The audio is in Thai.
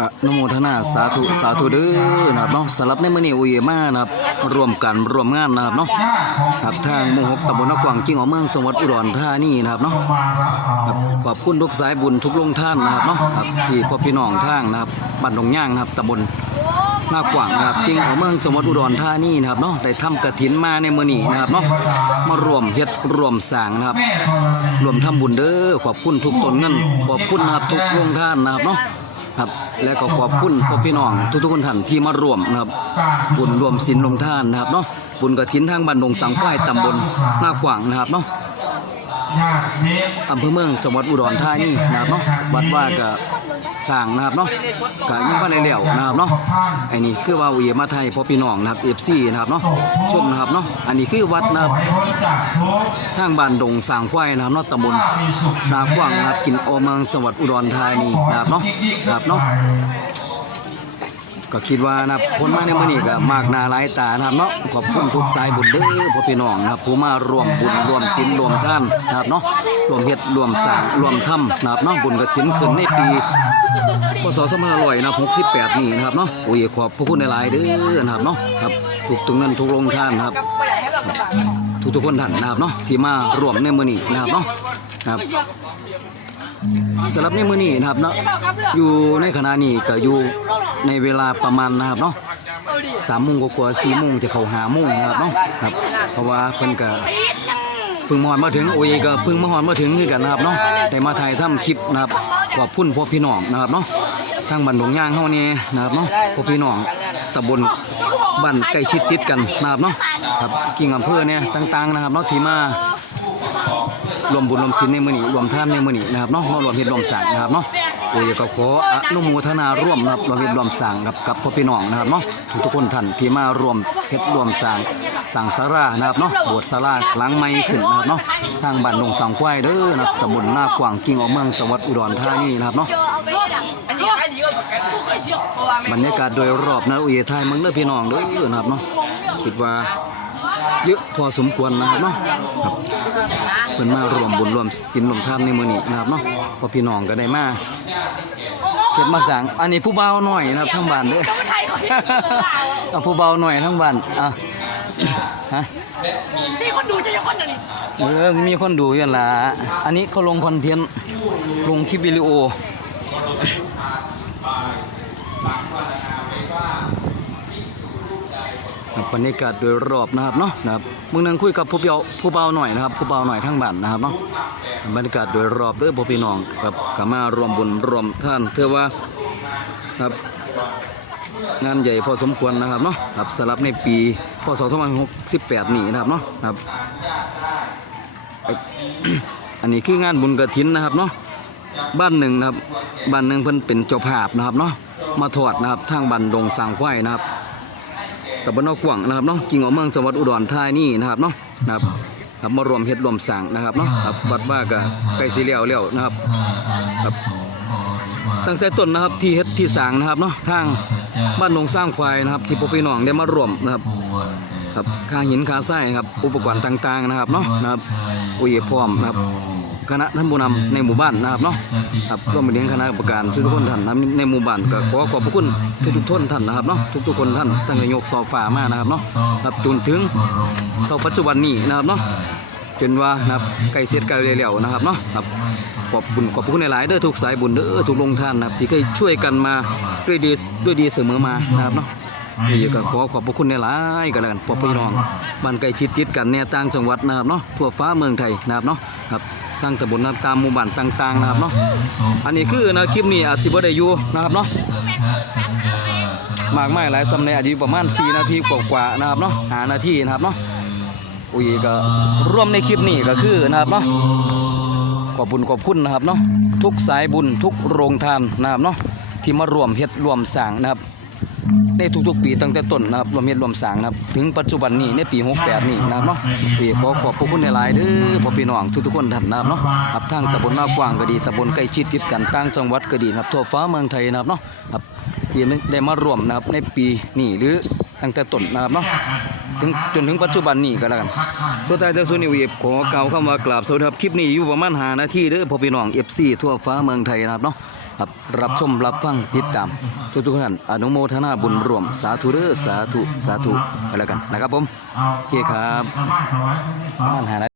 อะนโมทนาสาธุสาธุเด้อนะครับเนาะสำหรับในมื้อนี้อุยมานะครับรวมกันรวมงานนะครับเนาะครับทางหมู่หกตำบลนกวางกิ่งออเมืองจังหวัดอุดรธานีนะครับเนาะครับขอบคุณทุกสายบุญทุกลงท่านนะครับเนาะครับที่พ่อพี่น้องทางนะครับบ้านดงย่างนะครับตำบล นากวางนะครับกิ่งออกเมืองจังหวัดอุดรธานีนะครับเนาะได้ทำกฐินมาในมื้อนี้นะครับเนาะมารวมเฮ็ดรวมสร้างนะครับรวมทำบุญเด้อขอบคุณทุกตนเงินขอบคุณนะครับทุกโรงท่านนะครับเนาะครับและก็ขอบคุณพ่อพี่น้องทุกๆคนท่านที่มาร่วมนะครับบุญรวมศีลรวมทานนะครับเนาะบุญกระถินทางบ้านดงสังควายตำบลหน้ากว่างนะครับเนาะ อำเภอเมืองจังหวัดอุดรธานีนะครับเนาะวัดว่าก็สร้างนะครับเนาะก็ยังบ่ได้แล้วนะครับเนาะไอ้นี่คือว่าเวียมาไทยพ่อพี่น้องนะครับ FC นะครับเนาะชมนะครับเนาะอันนี้คือวัดนะครับทางบ้านดงสางควายนะครับเนาะตำบลนากว้างนะครับกินโอเมืองจังหวัดอุดรธานีนะครับเนาะครับเนาะ ก็คิดว่านะครับคนมาในมื้อนี้ก็มากหน้าหลายตานะครับเนาะขอบคุณทุกสายบุญเด้อพ่อพี่น้องนะครับผู้มารวมบุญรวมศีลรวมทานนะครับเนาะรวมเฮ็ดรวมสร้างรวมทำนะครับเนาะบุญกฐินขึ้นในปีพศ2500นะครับ68นี่นะครับเนาะโอ้ยขอบพระคุณหลายๆเด้อนะครับเนาะครับทุกตรงนั้นทุกโรงทานนะครับทุกทุกคนท่านนะครับเนาะที่มารวมในมือนี้นะครับเนาะนะครับ สำหรับในมือนี้นะครับเนาะอยู่ในขณะนี้ก็อยู่ในเวลาประมาณนะครับเนาะสามโมงกว่าๆสี่โมงจะเข้าหาโมงนะครับเนาะครับ เพราะว่าเพิ่นก็เพิ่งมาฮอดมาถึงโอ้ยก็เพิ่งมาฮอดมาถึงคือกันนะครับเนาะได้มาถ่ายทำคลิปนะครับขอบคุณพ่อพี่น้องนะครับเนาะทางบ้านดงย่างเฮานี่นะครับเนาะพ่อพี่น้องตำบลบ้านใกล้ชิดติดกันนะครับเนาะครับกิ่งอำเภอเนี่ยต่างๆนะครับเนาะที่มา รวมบุญรวมศีลในมือนี้รวมท่านในมือนี้นะครับเนาะมารวมเฮ็ดรวมสร้างนะครับเนาะโอ้ยก็ขออนุโมทนาร่วมนะครับรวมเฮ็ดรวมสร้างกับกับพ่อพี่น้องนะครับเนาะทุกๆคนท่านที่มารวมเฮ็ดรวมสร้างสร้างศาลานะครับเนาะโบสถ์ศาลาหลังใหม่ขึ้นนะครับเนาะทางบ้านดงสังควายเด้อนะครับตำบลหน้ากวางกิ่งออกเมืองจังหวัดอุดรธานีนะครับเนาะบรรยากาศโดยรอบนะอุยไทยมืองเด้อพี่น้องเด้อนะครับเนาะคิดว่า เยอะพอสมควรนะครับเนาะครับเพิ่นมารวมบุญรวมศีลรวมธรรมในมื้อนี้นะครับเนาะพอพี่น้องก็ได้มาเฮ็ดมาสร้างอันนี้ผู้เบาหน่อยนะครับทั้งบ้านเด้อเอาผู้เบาหน่อยทั้งบ้านอะฮะใช่คนดูจะยังคนเดียวนี่เออมีคนดูอยู่นั่นล่ะอันนี้เขาลงคอนเทนต์ลงคลิปวิดีโอครั บบรรยากาศโดยรอบนะครับเนาะนะครับมึงนั่งคุยกับผู้เบาผู้เบาหน่อยนะครับผู้เบาหน่อยทั้งบ้านนะครับเนาะบรรยากาศโดยรอบเด้อพ่อพี่น้องครับกามารวมบุญรวมท่านเทื่อว่าครับงานใหญ่พอสมควรนะครับเนาะครับสำหรับในปีพศ2568นี่นะครับเนาะครับ อันนี้คืองานบุญกระถินนะครับเนาะบ้านหนึ่งนะครับบ้านหนึ่งเพิ่นเป็นเจ้าภาพนะครับเนาะมาถอดนะครับทางบันดงสร้างควายนะครับ ตำบลนอกกว่างนะครับเนาะกิ่งออกเมืองจังหวัดอุดรธานีนะครับเนาะนะครับครับมารวมเฮ็ดรวมสร้างนะครับเนาะครับวัดว่าก็ใกล้สิแล้วแล้วนะครับครับตั้งแต่ต้นนะครับที่เฮ็ดที่สร้างนะครับเนาะทางบ้านหนองสร้างควายนะครับ ที่พวกพี่น้องได้มารวมนะครับครับค่าหินค่าทรายครับอุปกรณ์ต่างๆนะครับเนาะนะครับอุยพร้อมนะครับ คณะท่านผู้นำในหมู่บ้านนะครับเนาะครับร่วมไปเลี้ยงคณะกรรมการทุกๆคนท่านนะครับในหมู่บ้านก็ขอขอบพระคุณทุกๆท่านท่านนะครับเนาะทุกๆคนท่านตั้งแต่ยกซอฟ้ามานะครับเนาะครับจนถึงเท่าปัจจุบันนี้นะครับเนาะจนว่านะครับใกล้เสร็จใกล้แล้วๆนะครับเนาะครับขอบบุญขอบพระคุณหลายๆเด้อทุกสายบุญเด้อทุกลงท่านนะครับที่เคยช่วยกันมาด้วยดีด้วยดีเสมอมานะครับเนาะนี่ก็ขอขอบพระคุณหลายๆกันแล้วกันพ่อพี่น้องบ้านใกล้ชิดติดกันแนวต่างจังหวัดนะครับเนาะทั่วฟ้าเมืองไทยนะครับเนาะครับ ตั้งตำบลตามหมู่บ้านต่างๆนะครับเนาะอันนี้คือนะคลิปนี้อาจสิบ่ได้อยู่นะครับเนาะมากมายหลายสำเนาอาจจะอยู่ประมาณ 4 นาทีกว่าๆนะครับเนาะ5นาทีนะครับเนาะอุ้ยก็ร่วมในคลิปนี้ก็คือนะครับเนาะขอบคุณขอบคุณนะครับเนาะทุกสายบุญทุกโรงทานนะครับเนาะที่มาร่วมเฮ็ดร่วมสร้างนะครับ ในทุกๆ ปีตั้งแต่ต้นนะครับรวมเฮ็ดรวมสางนะครับ ถึงปัจจุบันนี้ในปี 68 นี่นะครับเนาะปีขอขอบพระคุณหลายๆเด้อพ่อพี่น้องทุกๆคนท่านนะครับเนาะครับทางตำบลนากว้างก็ดีตำบลใกล้ชิดติดกันต่างจังหวัดก็ดีนะครับทั่วฟ้าเมืองไทยนะครับเนาะครับที่ได้มารวมนะครับในปีนี้หรือตั้งแต่ต้นนะครับเนาะถึงจนถึงปัจจุบันนี้ก็แล้วกันตัวตายแต่ส่วนนี้เวีบขอกล่าวคำว่ากราบสวัสดีครับคลิปนี้อยู่ประมาณ5นาทีเด้อพ่อพี่น้อง FC ทั่วฟ้าเมืองไทยนะครับเนาะ ครับรับชมรับฟังติดตาม ทุกทุกท่านอนุโมทนาบุญรวมสาธุเด้อสาธุสาธุไปแล้วกันนะครับผมเอาโอเคครับ